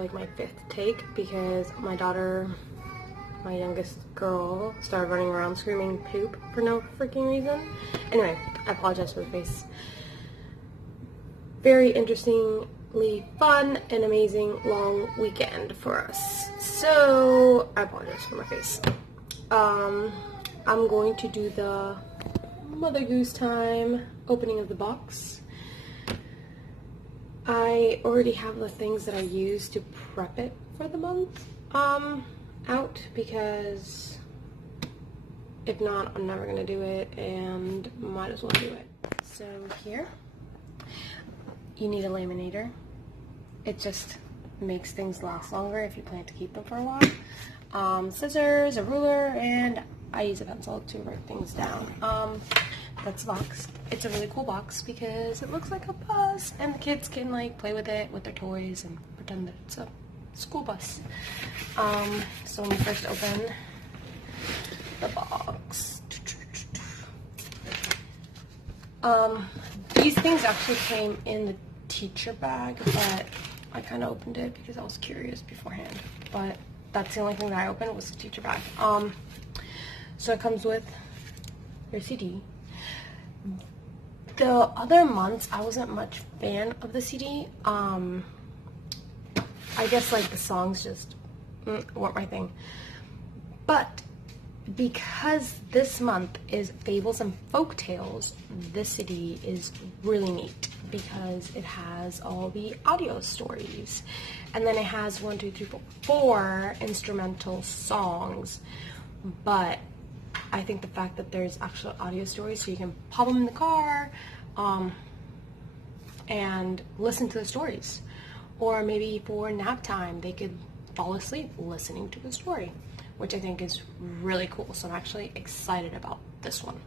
like my 5th take because my daughter, my youngest girl, started running around screaming poop for no freaking reason. Anyway, I apologize for the face. Very interestingly fun and amazing long weekend for us. So, I apologize for my face. I'm going to do the Mother Goose Time opening of the box. I already have the things that I use to prep it for the month out, because if not, I'm never gonna do it, and might as well do it. So here, you need a laminator. It just makes things last longer if you plan to keep them for a while. Scissors, a ruler, and I use a pencil to write things down. That's the box. It's a really cool box because it looks like a bus, and the kids can like play with it with their toys and pretend that it's a school bus. So let me first open the box. These things actually came in the teacher bag, but I kind of opened it because I was curious beforehand. But that's the only thing that I opened was the teacher bag. So it comes with your CD. The other months, I wasn't much fan of the CD. I guess like the songs just weren't my thing. But because this month is Fables and Folktales, this CD is really neat because it has all the audio stories. And then it has 4 instrumental songs. But I think the fact that there's actual audio stories, so you can pop them in the car and listen to the stories. Or maybe for nap time, they could fall asleep listening to the story, which I think is really cool. So I'm actually excited about this one.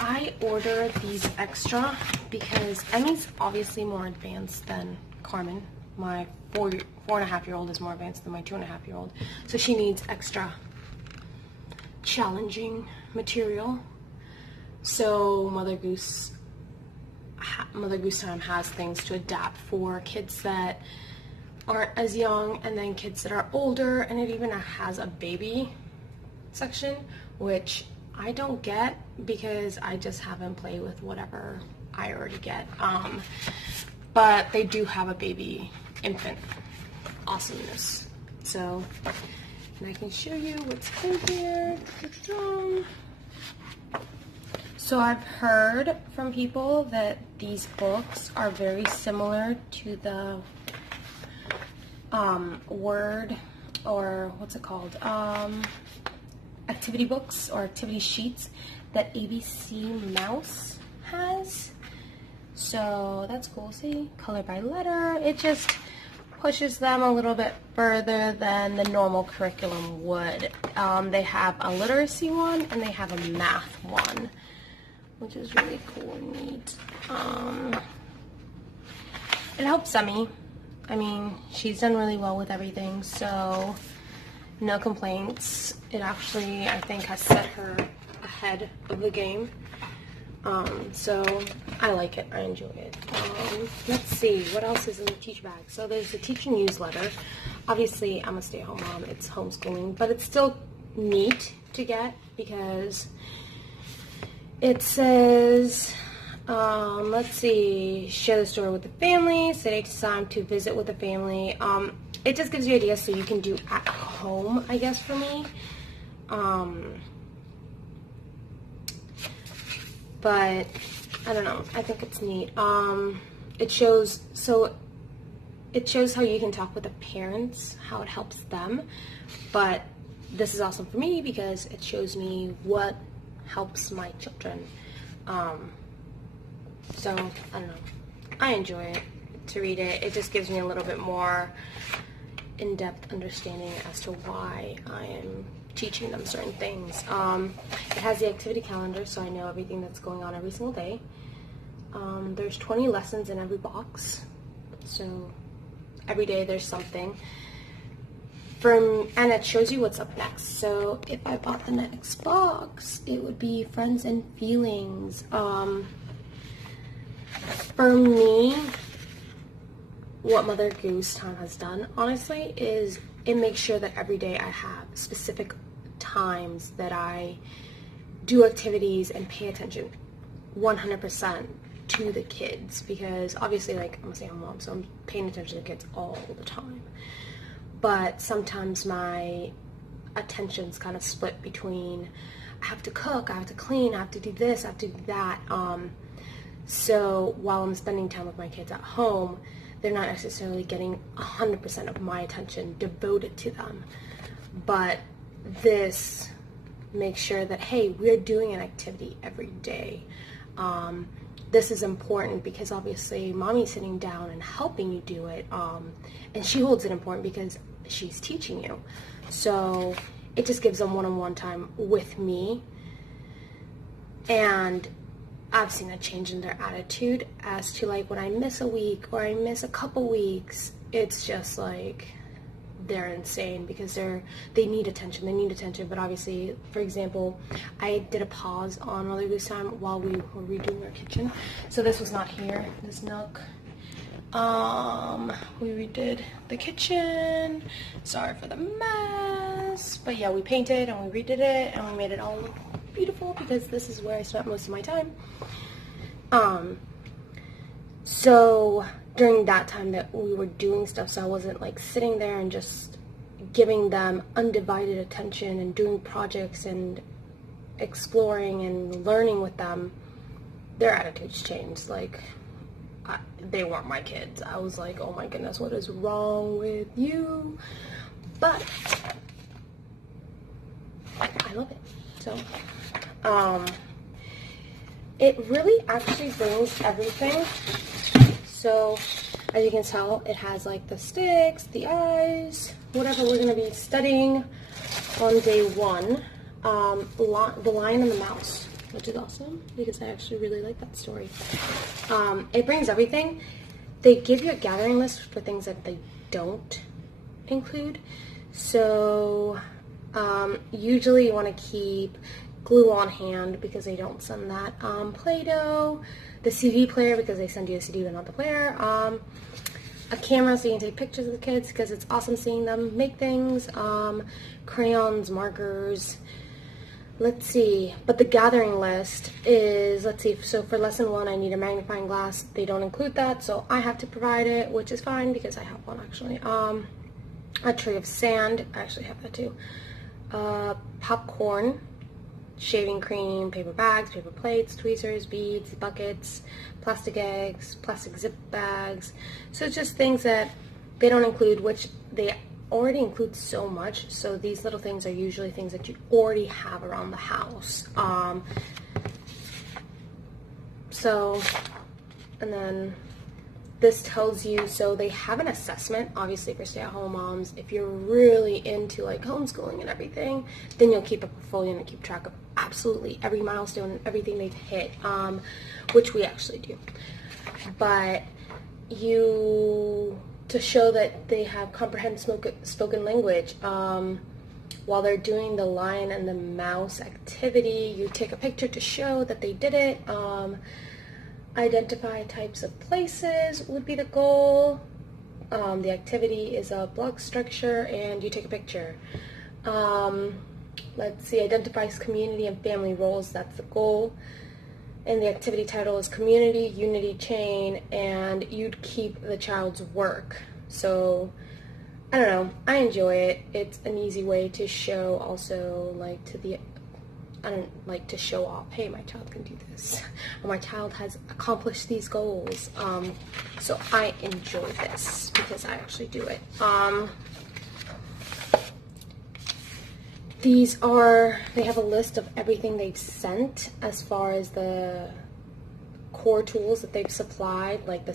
I ordered these extra because Emmy's obviously more advanced than Carmen. My 4.5-year-old is more advanced than my 2.5-year-old, so she needs extra challenging material. So Mother Goose Time has things to adapt for kids that aren't as young, and then kids that are older, and it even has a baby section, which I don't get because I just have them play with whatever I already get. But they do have a baby infant awesomeness. So, and I can show you what's in here. So I've heard from people that these books are very similar to the word, or what's it called? Activity books or activity sheets that ABC Mouse has. So that's cool. See, color by letter. It just pushes them a little bit further than the normal curriculum would. They have a literacy one and they have a math one, which is really cool and neat. It helps Emmy. I mean, she's done really well with everything, so no complaints. It actually, I think, has set her ahead of the game. So I like it. I enjoy it. Let's see, what else is in the teacher bag? So there's the teacher newsletter. Obviously, I'm a stay-at-home mom. It's homeschooling, but it's still neat to get because it says, let's see, share the story with the family, set a time to visit with the family. It just gives you ideas so you can do at home, I guess, for me. But I don't know, I think it's neat. It shows how you can talk with the parents, how it helps them. But this is awesome for me because it shows me what helps my children. So I don't know, I enjoy it to read it. It just gives me a little bit more in-depth understanding as to why I am teaching them certain things. It has the activity calendar, so I know everything that's going on every single day. There's 20 lessons in every box, so every day there's something. And it shows you what's up next. So if I bought the next box, it would be Friends and Feelings. For me, what Mother Goose Time has done, honestly, is it makes sure that every day I have specific times that I do activities and pay attention 100% to the kids, because obviously, like, I'm a stay-at-home mom, so I'm paying attention to the kids all the time. But sometimes my attention's kind of split between I have to cook, I have to clean, I have to do this, I have to do that. So while I'm spending time with my kids at home, they're not necessarily getting 100% of my attention devoted to them. But this makes sure that, hey, we're doing an activity every day. This is important because obviously mommy's sitting down and helping you do it, and she holds it important because she's teaching you. So it just gives them one-on-one time with me, and I've seen a change in their attitude as to, like, when I miss a week or I miss a couple weeks, it's just like they're insane because they need attention. But obviously, for example, I did a pause on Mother Goose Time while we were redoing our kitchen, so this was not here, this nook. We redid the kitchen. Sorry for the mess, but yeah, we painted and we redid it and we made it all look beautiful because this is where I spent most of my time. So during that time that we were doing stuff, so I wasn't like sitting there and just giving them undivided attention and doing projects and exploring and learning with them, their attitudes changed. Like, they weren't my kids. I was like, oh my goodness, what is wrong with you? But I love it. So it really actually brings everything. So as you can tell, it has like the sticks, the eyes, whatever we're going to be studying on day one. The Lion and the Mouse, which is awesome because I actually really like that story. It brings everything. They give you a gathering list for things that they don't include. So usually you want to keep glue on hand because they don't send that. Play-Doh, the CD player because they send you a CD but not the player. A camera so you can take pictures of the kids because it's awesome seeing them make things. Crayons, markers. Let's see, but the gathering list is, let's see, so for lesson 1 I need a magnifying glass. They don't include that, so I have to provide it, which is fine because I have one actually. A tray of sand, I actually have that too. Popcorn, shaving cream, paper bags, paper plates, tweezers, beads, buckets, plastic eggs, plastic zip bags. So it's just things that they don't include, which they already include so much. So these little things are usually things that you already have around the house. And then this tells you, so they have an assessment, obviously for stay-at-home moms. If you're really into like homeschooling and everything, then you'll keep a portfolio and keep track of absolutely every milestone and everything they've hit, which we actually do. But to show that they have comprehensive spoken language, while they're doing the Lion and the Mouse activity, you take a picture to show that they did it. Identify types of places would be the goal. The activity is a block structure and you take a picture. Let's see, identifies community and family roles, that's the goal. And the activity title is Community, Unity, Chain, and you'd keep the child's work. So, I don't know, I enjoy it. It's an easy way to show also, like, I don't like to show off, hey, my child can do this, or my child has accomplished these goals. So I enjoy this because I actually do it. They have a list of everything they've sent as far as the core tools that they've supplied, like the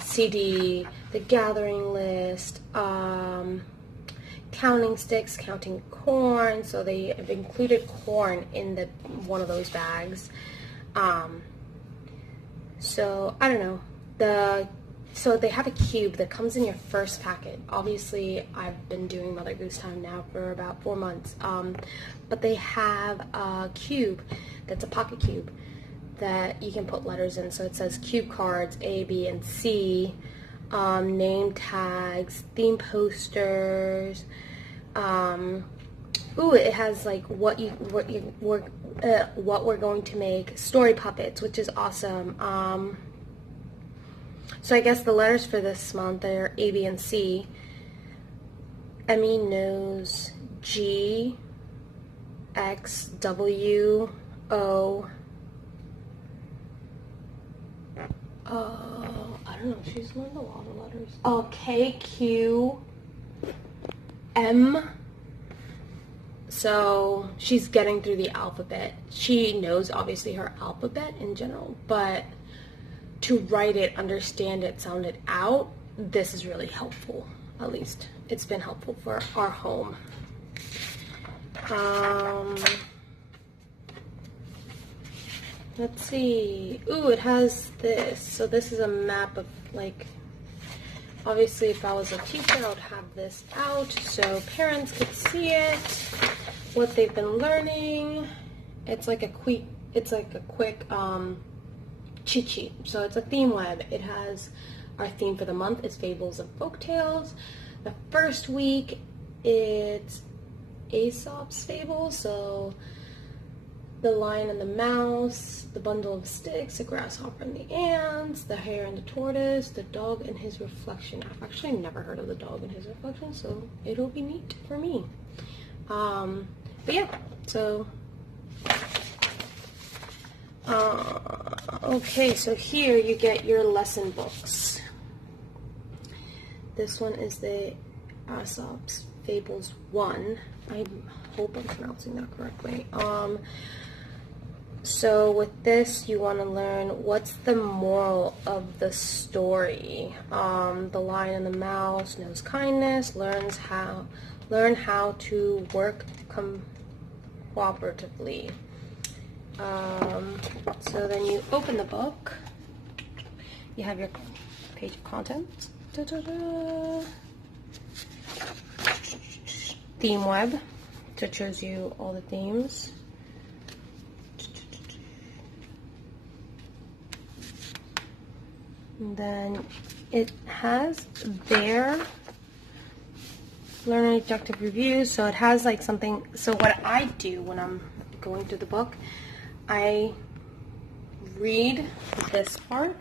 CD, the gathering list, counting sticks, counting corn. So they have included corn in one of those bags. So I don't know. So they have a cube that comes in your first packet. Obviously, I've been doing Mother Goose Time now for about 4 months. But they have a cube that's a pocket cube that you can put letters in. So it says cue cards, A, B, and C, name tags, theme posters. It has like what we're going to make, story puppets, which is awesome. So I guess the letters for this month are A, B, and C. Emmy knows G, X, W, O. I don't know. She's learned a lot of letters. Oh, K, Q, M. So she's getting through the alphabet. She knows obviously her alphabet in general, but to write it, understand it, sound it out, this is really helpful. At least it's been helpful for our home. Let's see. It has this. So this is a map of, like, obviously if I was a teacher, I would have this out so parents could see it, what they've been learning. It's like a quick cheat sheet. So it's a theme web. It has our theme for the month is fables and folktales. The first week it's Aesop's fables, so the lion and the mouse, the bundle of sticks, the grasshopper and the ants, the hare and the tortoise, the dog and his reflection. I've actually never heard of the dog and his reflection, so it'll be neat for me. But yeah, so okay, so here you get your lesson books. This one is the Aesop's Fables 1. I hope I'm pronouncing that correctly. So with this, you want to learn what's the moral of the story. The lion and the mouse knows kindness, learn how to work cooperatively. So then you open the book. You have your page of contents. Theme web, so it shows you all the themes. And then it has their learning objective reviews, so it has like something. So what I do when I'm going through the book, I read this part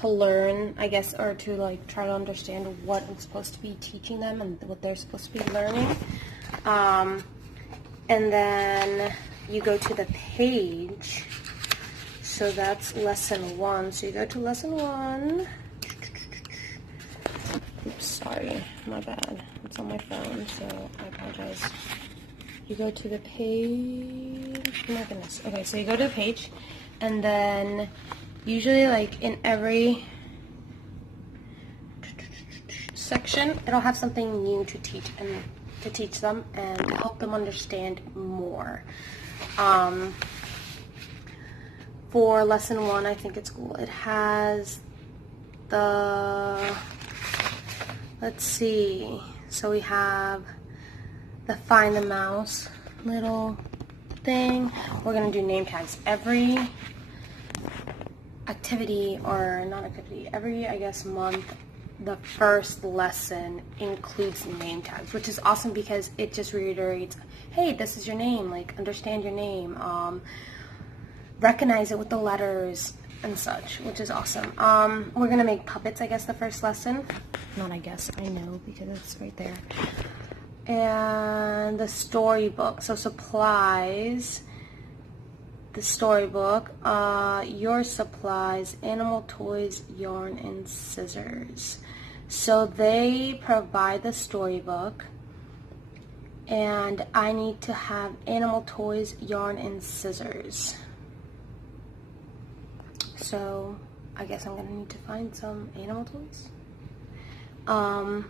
to learn, I guess, or to like try to understand what I'm supposed to be teaching them and what they're supposed to be learning. And then you go to the page. So that's lesson 1. So you go to lesson 1. Oops, sorry, my bad. It's on my phone, so I apologize. You go to the page. Oh my goodness. Okay, so you go to the page, and then usually, like in every section, it'll have something new to teach them and to help them understand more. For lesson 1, I think it's cool. It has the, let's see, so we have the find the mouse little thing. We're going to do name tags. Every activity, or not activity, every, I guess, month, the first lesson includes name tags, which is awesome because it just reiterates, hey, this is your name, like, understand your name, recognize it with the letters and such, which is awesome. We're gonna make puppets, I guess, the first lesson. Not I guess, I know, because it's right there. And the storybook, so supplies, the storybook, your supplies, animal toys, yarn, and scissors. So they provide the storybook, and I need to have animal toys, yarn, and scissors. So I guess I'm gonna need to find some animal toys. And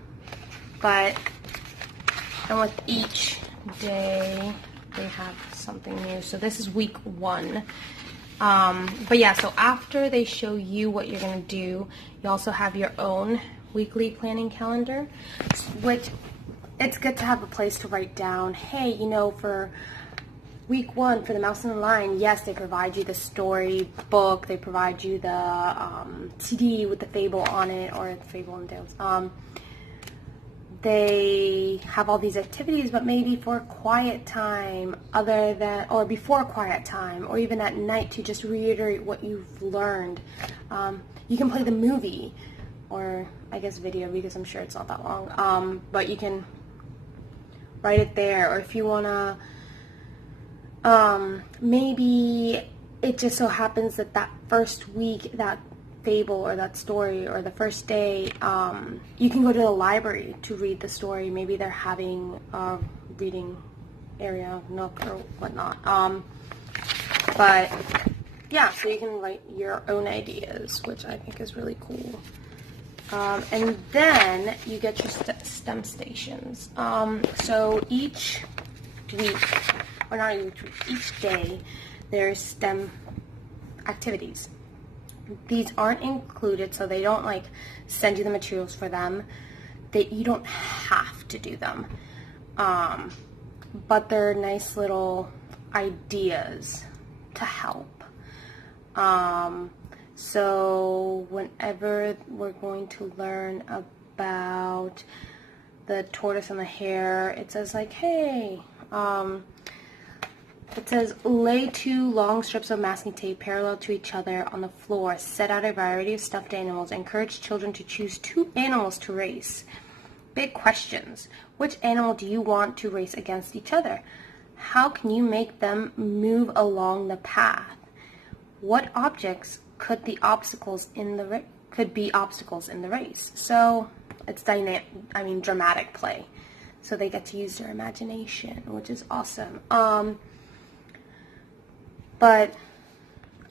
with each day they have something new. So this is week 1. But yeah, so after they show you what you're gonna do, you also have your own weekly planning calendar, which it's good to have a place to write down, hey, you know, for week 1 for the Mouse and the Lion, yes, they provide you the story book, they provide you the CD with the fable on it, or the fable and tales. They have all these activities, but maybe for quiet time, other than, or before quiet time, or even at night to just reiterate what you've learned. You can play the movie, or I guess video, because I'm sure it's not that long. But you can write it there, or if you wanna, maybe it just so happens that that first week, that fable or that story, or the first day, you can go to the library to read the story. Maybe they're having a reading area, nook or whatnot. But yeah, so you can write your own ideas, which I think is really cool. And then you get your STEM stations. So each week, or not each week, each day, there's STEM activities. These aren't included, so they don't like send you the materials for them. You don't have to do them, but they're nice little ideas to help. So whenever we're going to learn about the tortoise and the hare, it says like, hey, it says, lay 2 long strips of masking tape parallel to each other on the floor. Set out a variety of stuffed animals. Encourage children to choose 2 animals to race. Big questions. Which animal do you want to race against each other? How can you make them move along the path? What objects could be obstacles in the race? So it's dramatic play. So they get to use their imagination, which is awesome. But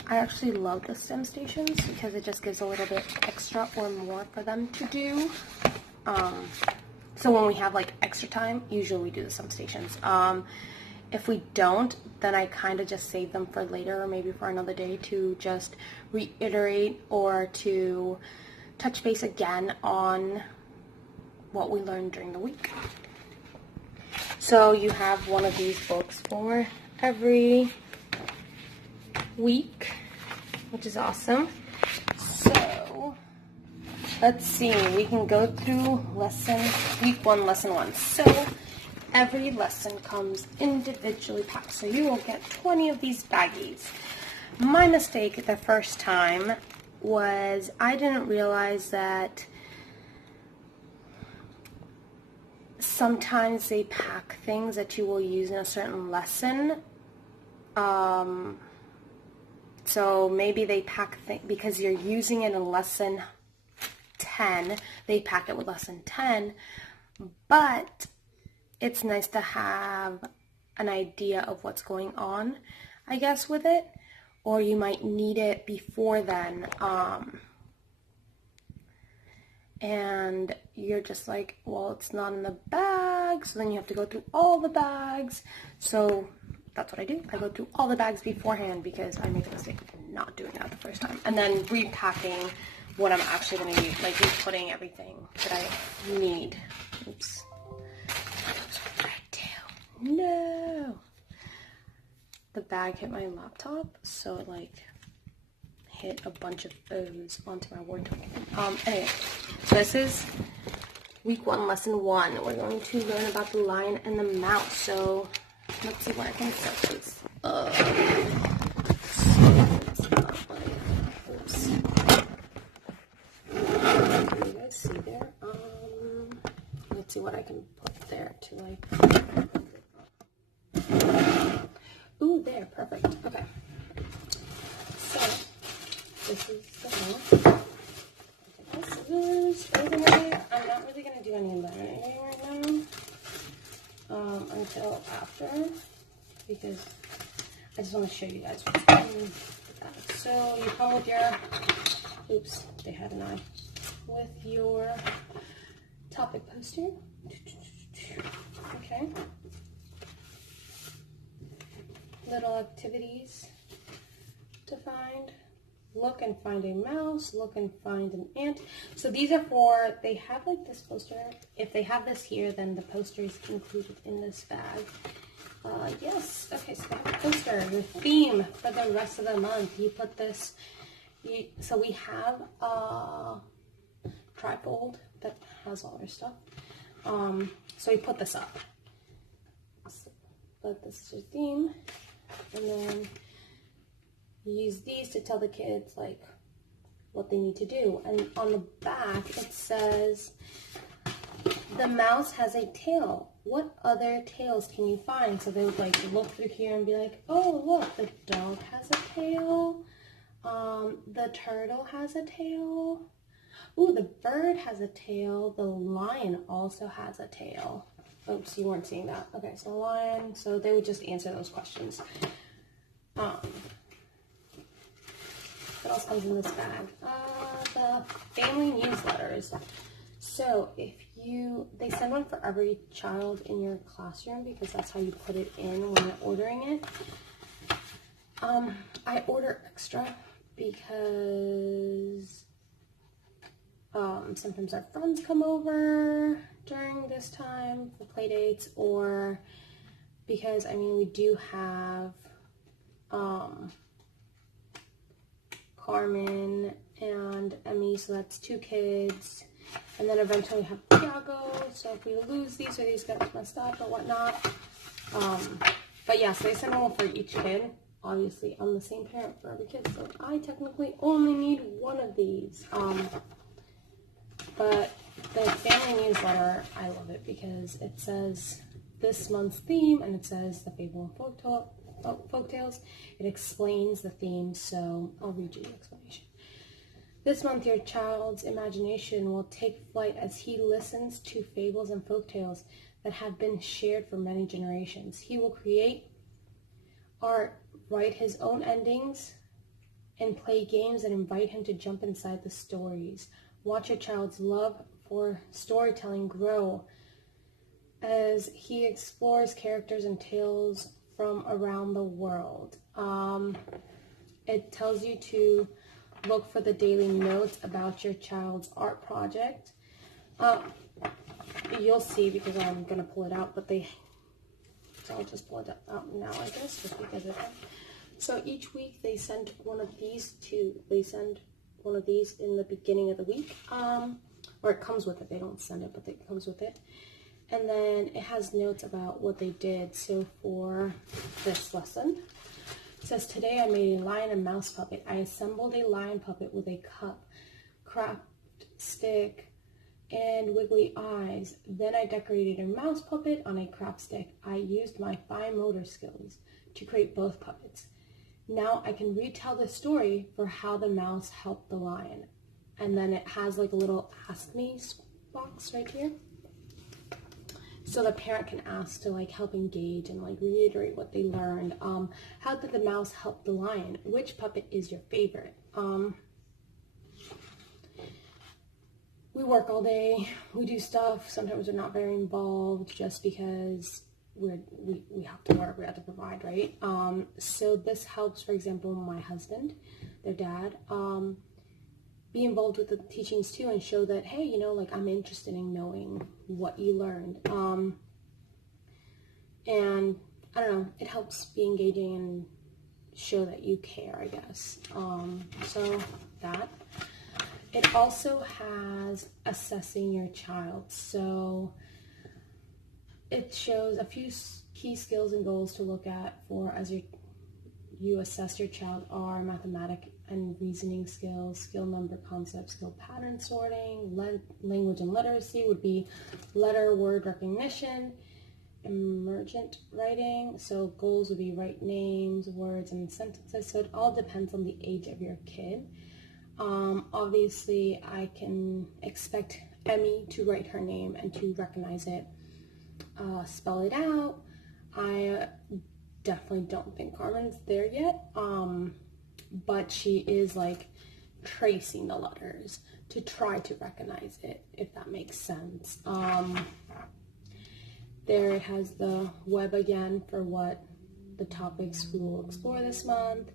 I actually love the STEM stations because it just gives a little bit extra or more for them to do. So when we have like extra time, usually we do the STEM stations. If we don't, then I kind of just save them for later, or maybe for another day, to just reiterate or to touch base again on what we learned during the week. So you have one of these books for every week, which is awesome. So let's see, we can go through week 1, lesson 1. So every lesson comes individually packed, so you will get 20 of these baggies. My mistake the first time was I didn't realize that sometimes they pack things that you will use in a certain lesson. So maybe they pack because you're using it in lesson 10, they pack it with lesson 10, but it's nice to have an idea of what's going on, I guess, with it, or you might need it before then, and you're just like, well, it's not in the bag, so then you have to go through all the bags. So that's what I do. I go through all the bags beforehand because I made the mistake of not doing that the first time. And then repacking what I'm actually going to use, like putting everything that I need. Oops. What did I do? No. The bag hit my laptop, so it like hit a bunch of O's onto my word document. Anyway, so this is week 1, lesson 1. We're going to learn about the lion and the mouse. So let's see what I can start this. Oops. Can you guys see there? Let's see what I can put there to like. Ooh, there, perfect. Okay. So this is the one. Take my scissors, everything right. I'm not really gonna do any lettering right now. Until after, because I just want to show you guys what's in that. So you come with your, oops, they had an eye, with your topic poster. Okay. Little activities to find. Look and find a mouse, look and find an ant. So these are for, they have like this poster. If they have this here, then the poster is included in this bag. Yes. Okay, so I have a poster. The theme for the rest of the month. You put this. So we have a trifold that has all our stuff. So we put this up. But this is your theme, and then you use these to tell the kids like what they need to do. And on the back it says, "The mouse has a tail. What other tails can you find?" So they would like look through here and be like, "Oh, look, the dog has a tail. The turtle has a tail. Ooh, the bird has a tail. The lion also has a tail." Oops, you weren't seeing that. Okay, so lion. So they would just answer those questions. What else comes in this bag? The family newsletters. So they send one for every child in your classroom because that's how you put it in when you're ordering it. I order extra because sometimes our friends come over during this time for play dates, or because we do have Carmen and Emmy, so that's 2 kids, and then eventually we have Tiago, so if we lose these or these get messed up or whatnot, but yeah, so they send one for each kid. Obviously I'm the same parent for every kid, so I technically only need one of these. But the family newsletter, I love it because it says this month's theme, and it says the fable and folktales. It explains the theme, so I'll read you the explanation. "This month your child's imagination will take flight as he listens to fables and folktales that have been shared for many generations. He will create art, write his own endings, and play games that invite him to jump inside the stories. Watch your child's love for storytelling grow as he explores characters and tales from around the world." It tells you to look for the daily notes about your child's art project. You'll see because I'm going to pull it out, so I'll just pull it out now, I guess, just because of that. So each week they send one of these in the beginning of the week, or it comes with it. They don't send it, but it comes with it. And then it has notes about what they did. So for this lesson, it says, "Today I made a lion and mouse puppet. I assembled a lion puppet with a cup, craft stick, and wiggly eyes. Then I decorated a mouse puppet on a craft stick. I used my fine motor skills to create both puppets. Now I can retell the story for how the mouse helped the lion." And then it has like a little ask me box right here. So the parent can ask to like help engage and like reiterate what they learned. How did the mouse help the lion? Which puppet is your favorite? We work all day, we do stuff. Sometimes we're not very involved just because we have to work, we have to provide, right? So this helps, for example, my husband, their dad, be involved with the teachings too and show that, hey, like I'm interested in knowing what you learned. And I don't know, it helps be engaging and show that you care, I guess. So that. It also has assessing your child. So it shows a few key skills and goals to look at for as you assess your child are mathematic and reasoning skills, skill number concept, skill pattern sorting, language and literacy would be letter word recognition, emergent writing. So goals would be write names, words, and sentences. So it all depends on the age of your kid. Obviously, I can expect Emmy to write her name and to recognize it, spell it out. I definitely don't think Carmen's there yet, but she is like tracing the letters to try to recognize it, if that makes sense. There it has the web again for what the topics we will explore this month.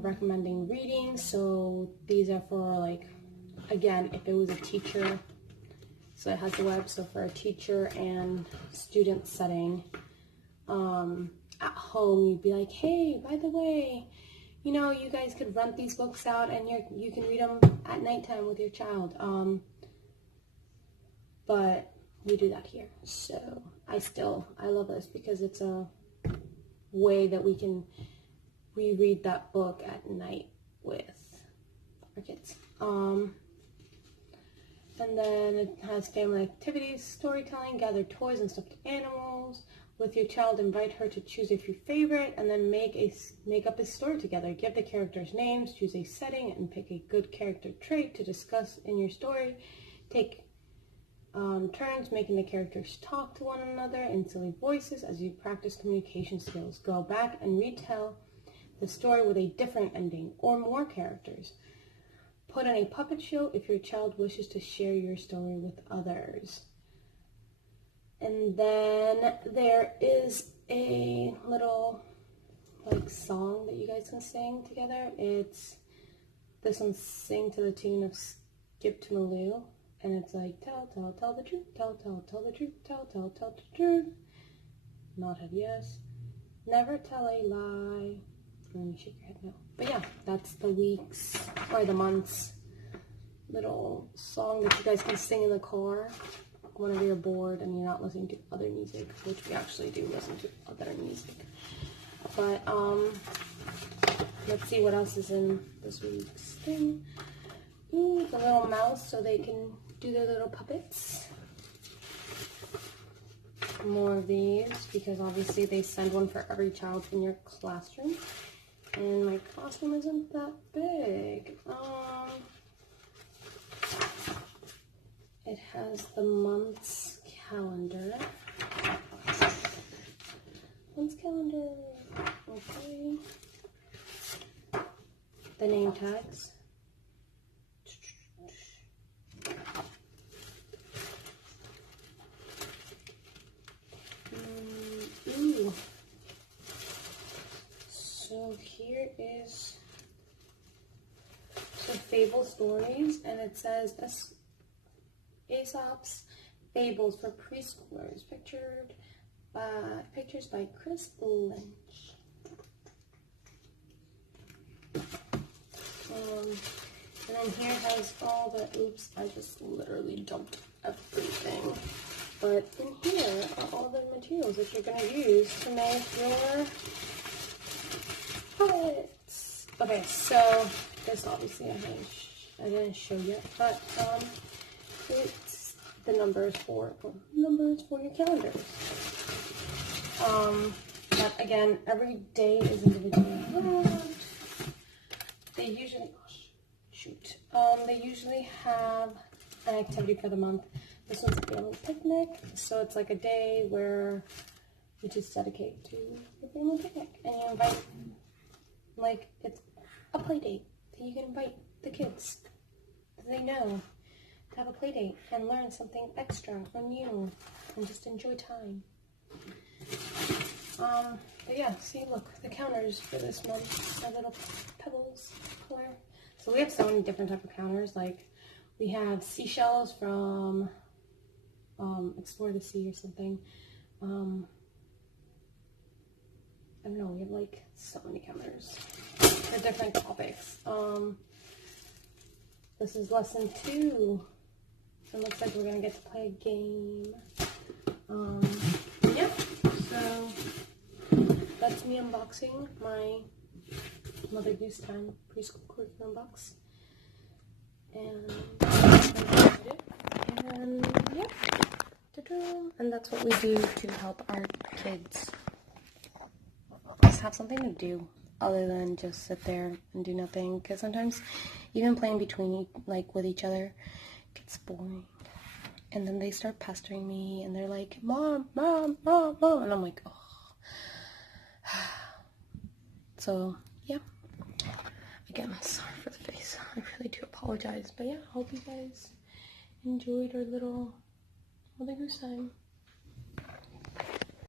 Recommending reading, so these are for like, again, if it was a teacher, so it has the web, so for a teacher and student setting, at home, you'd be like, hey, by the way, you know, you guys could rent these books out and you can read them at nighttime with your child. But we do that here. So I love this because it's a way that we can reread that book at night with our kids. And then it has family activities, storytelling, gather toys and stuffed animals. With your child, invite her to choose a few favorite and then make up a story together. Give the characters names, choose a setting, and pick a good character trait to discuss in your story. Take turns making the characters talk to one another in silly voices as you practice communication skills. Go back and retell the story with a different ending or more characters. Put on a puppet show if your child wishes to share your story with others. And then there is a little song that you guys can sing together. It's this one, Sing to the tune of Skip to Maloo. And it's like, tell the truth, tell the truth, tell the truth. Nod head yes. Never tell a lie. And then you shake your head no. But yeah, that's the week's, or the month's, little song that you guys can sing in the car whenever you're bored and you're not listening to other music, which we actually do listen to other music. But, let's see what else is in this week's thing. Ooh, the little mouse so they can do their little puppets. More of these, because obviously they send one for every child in your classroom. And my classroom isn't that big. It has the month's calendar. Month's calendar. Okay. The name tags. Ooh. So here is some fable stories, and it says Aesop's Fables for Preschoolers, pictures by Chris Lynch. And then here has all the, oops, I just literally dumped everything. But in here are all the materials that you're going to use to make your puppets. Okay, so this obviously I didn't show yet, but it's the numbers for your calendars. But again, every day is individually wrapped. They usually have an activity for the month. This one's a family picnic, so it's like a day where you just dedicate to your family picnic, and you invite, it's a play date that you can invite the kids that they know to have a play date and learn something extra on you and just enjoy time. But yeah, see, look, the counters for this month are little pebbles color. So we have so many different type of counters. Like, we have seashells from Explore the Sea or something. I don't know, we have so many counters for different topics. This is lesson 2. So it looks like we're gonna get to play a game. Yeah, so that's me unboxing my Mother Goose Time preschool curriculum box. And yeah, and that's what we do to help our kids just have something to do other than just sit there and do nothing. Because sometimes even playing with each other gets boring, and then they start pestering me and they're like, mom, mom, mom, mom, and I'm like, oh. So yeah, again, sorry for the face, I really do apologize, but yeah, I hope you guys enjoyed our little Mother Goose Time.